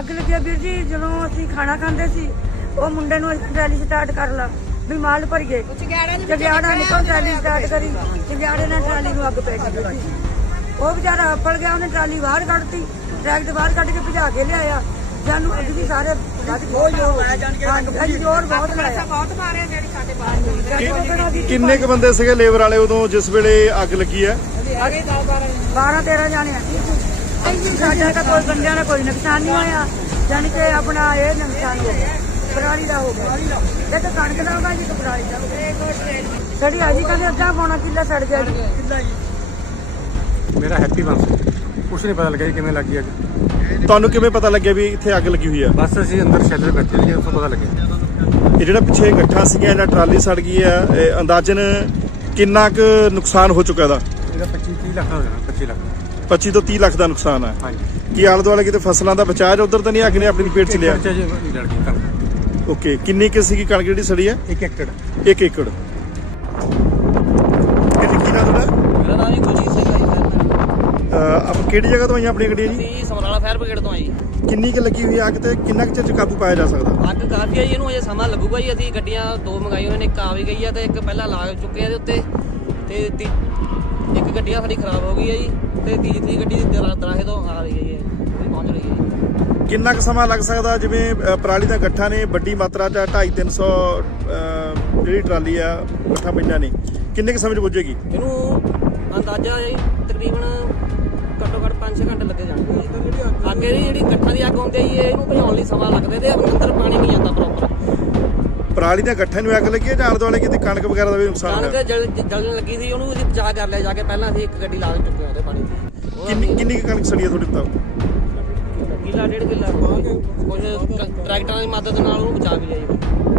ਅੱਗ ਲੱਗਿਆ ਵੀਰ ਜੀ ਜਦੋਂ ਅਸੀਂ ਖਾਣਾ ਖਾਂਦੇ ਸੀ ਉਹ ਮੁੰਡੇ ਨੂੰ ਅਸੀਂ ਟਰਾਲੀ ਸਟਾਰਟ ਕਰ ਲਾ ਵੀ ਮਾਲ ਭਰੀਏ ਚੰਗਿਆੜਾ ਨਿਕਲ ਟਰਾਲੀ ਸਟਾਰਟ ਕਰੀ? ਚੰਗਿਆੜੇ ਨਾਲ ਟਰਾਲੀ ਨੂੰ ਅੱਗ ਪੈ ਗਈ। ਉਹ ਵਿਚਾਰਾ ਅੱਪਲ ਗਿਆ ਉਹਨੇ ਟਰਾਲੀ ਬਾਹਰ ਕੱਢਤੀ ਟਰੈਕ ਦੇ ਬਾਹਰ ਕੱਢ ਕੇ ਭਜਾ ਕੇ ਲਿਆਇਆ। ਜਾਨੂੰ ਅੱਗ ਵੀ ਸਾਰੇ ਵੱਧ ਬਹੁਤ ਜ਼ੋਰ ਲਾਇਆ ਜਾਣ ਕੇ ਹਾਂਜੀ ਜ਼ੋਰ ਬਹੁਤ ਲਾਇਆ। ਬਹੁਤ ਮਾਰਿਆ ਜਿਹੜੀ ਸਾਡੇ ਬਾਹਰ ਕਿੰਨੇ ਕ ਬੰਦੇ ਸੀਗੇ ਲੇਬਰ ਵਾਲੇ ਉਦੋਂ ਜਿਸ ਵੇਲੇ ਅੱਗ ਲੱਗੀ ਹੈ? 12 13 ਜਾਣੇ ਆ। ਸਾਡਾ ਤਾਂ ਕੋਈ ਬੰਦਿਆਂ ਦਾ ਕੋਈ ਨੁਕਸਾਨ ਨਹੀਂ ਹੋਇਆ। ਜਾਣੀ ਕਿ ਆਪਣਾ ਇਹ ਨੁਕਸਾਨ ਹੋ ਗਿਆ। ਪਰਾਲੀ ਦਾ ਹੋ ਗਿਆ। ਇਹ ਤਾਂ ਕਣਕ ਦਾ ਹੋਗਾ ਜੀ ਕਿ ਪਰਾਲੀ ਦਾ ਹੋਗਾ ਸੜੀ ਆ ਜੀ ਕਹਿੰਦੇ ਅੱਧਾ ਪੌਣਾ ਕਿੱਲਾ ਸੜ ਗਿਆ ਜੀ। ਕਿੱਲਾ ਜੀ। ਮੇਰਾ ਹੈਪੀ ਬੰਸ। ਕੁਛ ਨਹੀਂ ਪਤਾ ਲੱਗਿਆ ਜੀ ਕਿਵੇਂ ਲੱਗੀ ਅੱਗ। ਤੁਹਾਨੂੰ ਕਿਵੇਂ ਪਤਾ ਲੱਗਿਆ ਵੀ ਇੱਥੇ ਅੱਗ ਲੱਗੀ ਹੋਈ ਹੈ ਬਸ ਅਸੀਂ ਅੰਦਰ ਸ਼ੈਲਰ ਬੈਠੇ ਸੀ ਉੱਥੋਂ ਪਤਾ ਲੱਗਿਆ। ਇਹ ਜਿਹੜਾ ਪਿੱਛੇ ਗੱਠਾ ਸੀਗਾ ਇਹਨਾਂ ਟਰਾਲੀ ਸੜ ਗਈ ਇਹ ਅੰਦਾਜ਼ਨ ਕਿੰਨਾ ਕੁ ਨੁਕਸਾਨ ਹੋ ਚੁੱਕਾ ਇਹਦਾ? ਇਹਦਾ 25 30 ਲੱਖ ਦਾ ਹੋ ਜਾਣਾ 25 ਲੱਖ 25 ਤੋਂ 30 ਲੱਖ ਦਾ ਨੁਕਸਾਨ ਹੈ। ਹਾਂਜੀ। ਕੀ ਆਲੇ ਦੁਆਲੇ ਕਿਤੇ ਫਸਲਾਂ ਦਾ ਬਚਾਅ ਹੈ ਉਧਰ ਤਾਂ ਨਹੀਂ ਅੱਗ ਨੇ ਆਪਣੀ ਪੇਟ ਚ ਲਿਆ? ਖਰਚਾ ਜੀ ਲੜ ਓਕੇ ਕਿੰਨੀ ਕਿ ਸੀਗੀ ਕਣਕ ਜਿਹੜੀ ਸੜੀ ਹੈ? 1 ਏਕੜ। 1 ਏਕੜ। ਇਹ ਕੀ ਨਾਮ ਤੁਹਾਡਾ? ਮੇਰਾ ਨਾਮ ਜੀ ਗੁਰਜੀਤ ਸਿੰਘ ਹੈ ਜੀ fireman। ਅਹ ਆਪ ਕਿਹੜੀ ਜਗ੍ਹਾ ਤੋਂ ਆਈਆਂ ਆਪਣੀਆਂ ਗੱਡੀਆਂ ਜੀ? ਅਸੀਂ ਸਮਰਾਲਾ ਫਾਇਰ ਬ੍ਰਿਗੇਡ ਤੋਂ ਆਏ ਜੀ। ਕਿੰਨੀ ਕੁ ਲੱਗੀ ਹੋਈ ਹੈ ਅੱਗ ਤੇ? ਕਿੰਨਾ ਕੁ ਚਿਰ 'ਚ ਕਾਬੂ ਪਾਇਆ ਜਾ ਸਕਦਾ? ਅੱਗ ਕਾਫੀ ਹੈ ਜੀ ਇਹਨੂੰ ਅਜੇ ਸਮਾਂ ਲੱਗੂਗਾ ਜੀ। ਅਸੀਂ ਗੱਡੀਆਂ ਦੋ ਮੰਗਾਈ ਹੋਈਆਂ ਨੇ ਇੱਕ ਆ ਵੀ ਗਈ ਆ ਤੇ ਇੱਕ ਪਹਿਲਾਂ ਲਾ ਚੁੱਕੇ ਆ ਦੇ ਉੱਤੇ। ਤੇ ਤੀ- ਇੱਕ ਗੱਡੀਆਂ ਸਾਡੀ ਖਰਾਬ ਹੋ ਗਈ ਹੈ ਜੀ ਤੇ ਤੀਜੀ ਤੀਜੀ ਗੱਡੀ ਦਰਾ- ਦਰਾਹੇ ਤੋਂ ਆ ਰਹੀ ਹੈ ਜੀ ਪਹੁੰਚ ਰਹੀ ਹੈ ਕਿੰਨਾ ਕੁ ਸਮਾਂ ਲੱਗ ਸਕਦਾ ਜਿਵੇਂ ਪਰਾਲੀ ਦਾ ਗੱਠਾ ਨੇ ਵੱਡੀ ਮਾਤਰਾ 'ਚ 2.5 300 ਜਿਹੜੀ ਟਰਾਲੀ ਆ ਗੱਠਾ ਪਈਆਂ ਨੇ। ਕਿੰਨੇ ਕੁ ਸਮੇਂ 'ਚ ਪੁੱਜੇਗੀ? ਇਹਨੂੰ ਅੰਦਾਜ਼ਾ ਜੀ ਤਕਰੀਬਨ ਘੱਟੋ ਘੱਟ 5-6 ਘੰਟੇ ਲੱਗੇ ਜਾਣਗੇ ਜੀ। ਅੱਗੇ ਜਿਹੜੀ ਗੱਠਾਂ ਦੀ ਅੱਗ ਹੁੰਦੀ ਹੈ ਇਹਨੂੰ ਭਜਾਉਣ ਲਈ ਸਮਾਂ ਲੱਗਦਾ ਤੇ ਅੰਦਰ ਪਾਣੀ ਨਹੀਂ ਜਾਂਦਾ ਪ੍ਰੋਪਰ ਪਰਾਲੀ ਦੇ ਗੱਠੇ ਨੂੰ ਅੱਗ ਲੱਗੀ ਹੈ ਜਾਂ ਆਲੇ ਦੁਆਲੇ ਕਿਤੇ ਕਣਕ ਵਗੈਰਾ ਦਾ ਵੀ ਨੁਕਸਾਨ ਕਣਕ ਹੋਇਆ? ਜਲ ਜਲਣ ਲੱਗੀ ਸੀ ਉਹਨੂੰ ਅਸੀਂ ਬਚਾ ਕਰ ਲਿਆ ਜਾ ਕੇ ਪਹਿਲਾਂ ਅਸੀਂ ਇੱਕ ਗੱਡੀ ਲਾ ਚੁੱਕੇ ਉਹਦੇ ਪਾਣੀ ਦੀ। ਕਿੰਨੀ ਕਿੰਨੀ ਕੁ ਕਣਕ ਸੜੀ ਹੈ ਤੁਹਾਡੇ ਮੁਤਾਬਕ ਕਿੱਲਾ ਡੇਢ ਕਿੱਲਾ। ਕੁਝ ਟਰੈਕਟਰਾਂ ਦੀ ਮਦਦ ਨਾਲ ਉਹਨੂੰ ਬਚਾ ਵੀ ਲਿਆ ਜੀ